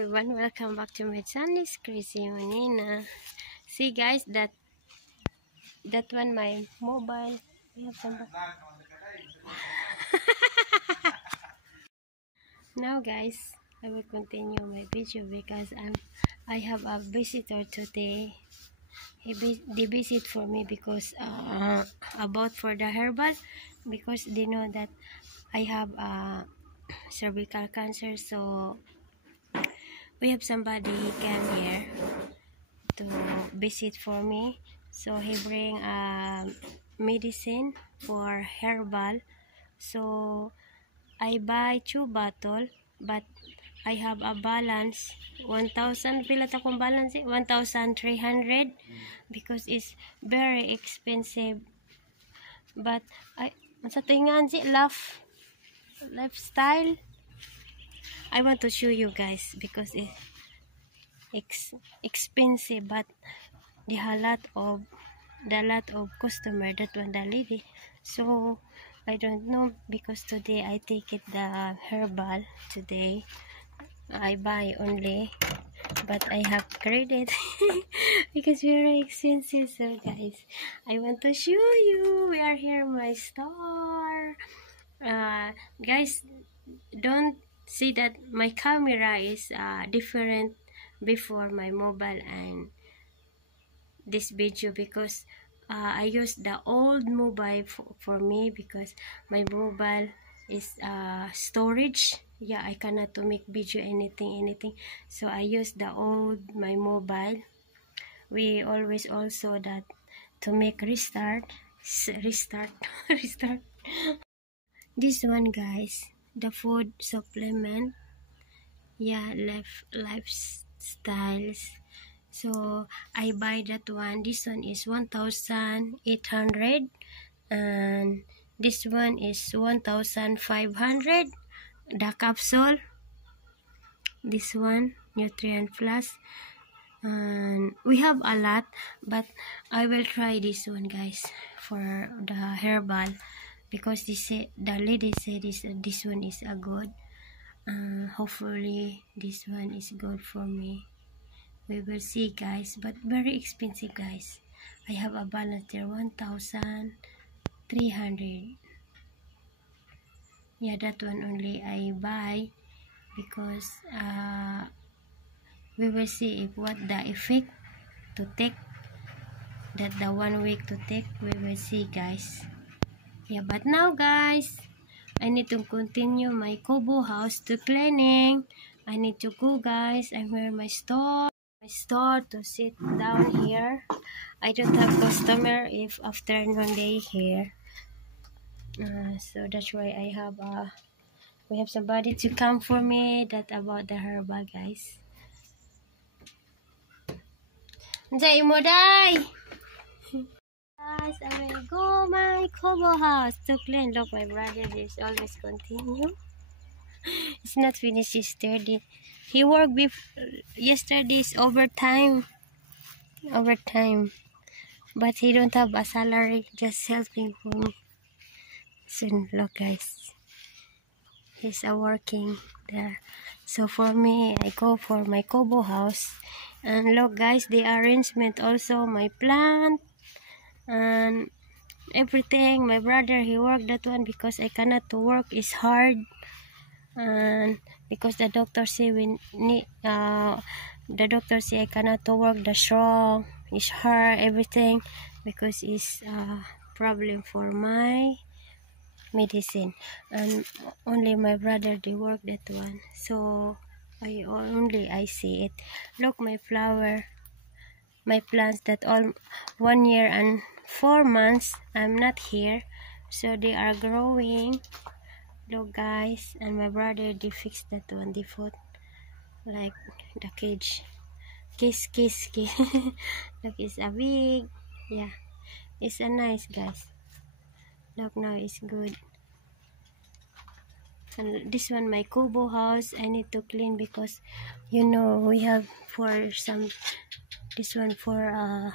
everyone, welcome back to my channel. It's Crazy Manina. See guys, that one my mobile. We have some. Now guys, I will continue my video because I have a visitor today. They visit for me because about for the herbal, because they know that I have cervical cancer, so we have somebody came here to visit for me. So he bring medicine for herbal, so I buy 2 bottle, but I have a balance 1,000 pila ta kong balance 1,300 because it's very expensive. But I sa tingan si lifestyle, I want to show you guys because it's expensive, but the lot of customer, that one the lady. So I don't know, because today I take it the herbal. Today I buy only, but I have credit because very expensive. So guys, I want to show you. We are here my store. Guys, don't see that my camera is different before my mobile and this video, because I use the old mobile for me, because my mobile is storage. Yeah, I cannot to make video anything, so I use the old my mobile. We always also that to make restart restart. This one guys, the food supplement, yeah, lifestyles. So I buy that one. This one is 1,800 and this one is 1,500. The capsule, this one Nutrient Plus, and we have a lot, but I will try this one guys for the herbal, because the lady said this one is a good. Hopefully this one is good for me. We will see guys, but very expensive guys. I have a balance there 1,300. Yeah, that one only I buy because we will see if what the effect to take, that the 1 week to take. We will see guys. Yeah, but now guys, I need to continue my Kobo house to cleaning. I need to go guys. I'm here my store to sit down here. I don't have customer if afternoon day here, so that's why I have we have somebody to come for me that about the herbal guys. Jai Moday guys, I will go my Kobo house to clean. Look, my brother is always continue. It's not finished yesterday. He worked yesterday's overtime, but he don't have a salary, just helping for me. So look guys, he's working there. So for me, I go for my Kobo house, and look guys, the arrangement also, my plant and everything. My brother, he worked that one because I cannot to work, is hard, and because the doctor say we need the doctor say I cannot to work the strong, is hard, everything, because it's problem for my medicine. And only my brother they work that one, so I see it. Look, my flower, my plants that all 1 year and 4 months I'm not here, so they are growing. Look guys, and my brother they fixed that one, the foot, like the cage. Kiss. Look, it's a big, yeah, it's a nice guys. Look, now it's good. And this one my Kobo house, I need to clean because you know we have for some, this one for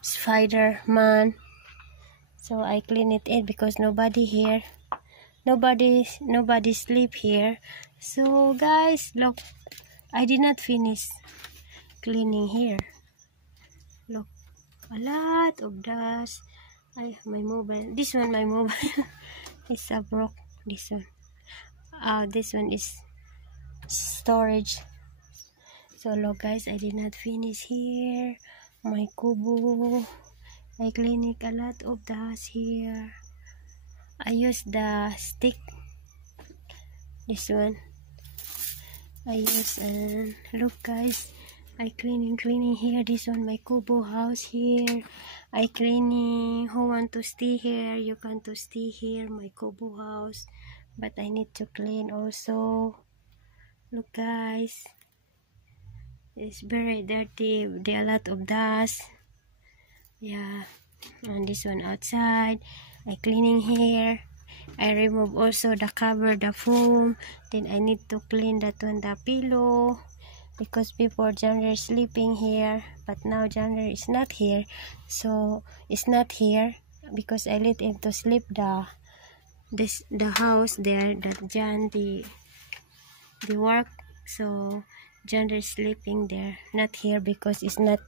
Spider-Man, so I clean it because nobody here, nobody sleep here. So guys, look, I did not finish cleaning here. Look, a lot of dust. My mobile. This one, my mobile is broke. This one. This one is storage. So look guys, I did not finish here. My kubo. I cleaned a lot of dust here. I use the stick. This one. I use look guys, I cleaning here. This one my kubo house here. I cleaning. Who want to stay here? You can to stay here, my kubo house. But I need to clean also. Look guys, it's very dirty. There are a lot of dust. Yeah, and this one outside. I cleaning here. I remove also the cover, the foam. Then I need to clean that one, the pillow, because before Jander is sleeping here, but now Jander is not here. So it's not here because I let him to sleep the house there that Jan the work. So Jander is sleeping there, not here because it's not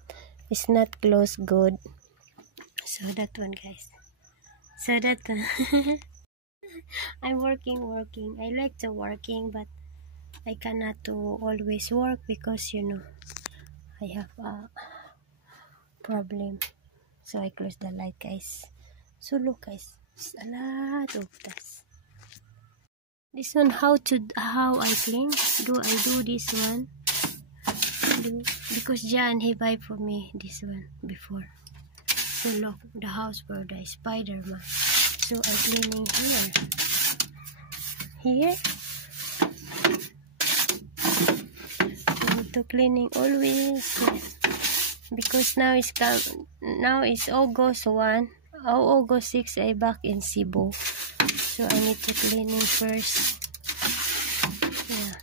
closed good. So that one guys. So that one. I'm working. I like to working, but I cannot to always work because you know I have a problem. So I close the light guys. So look guys, it's a lot of dust. This one how I clean? I do this one? Because Jan he buy for me this one before. So look, the house for the Spider-Man. So I cleaning here. To cleaning always because now it's August 1. August 6 I back in Cebu. So I need to cleaning first. Yeah.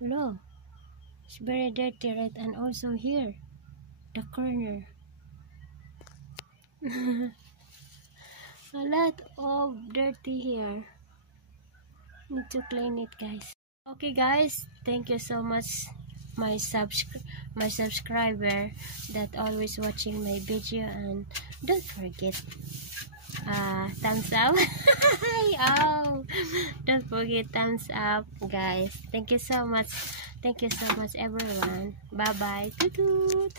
Look, it's very dirty, right? And also here, the corner. A lot of dirty here. Need to clean it, guys. Okay, guys. Thank you so much, my subscriber that always watching my video, and don't forget thumbs up. Oh, don't forget thumbs up guys. Thank you so much everyone. Bye bye. Toot toot.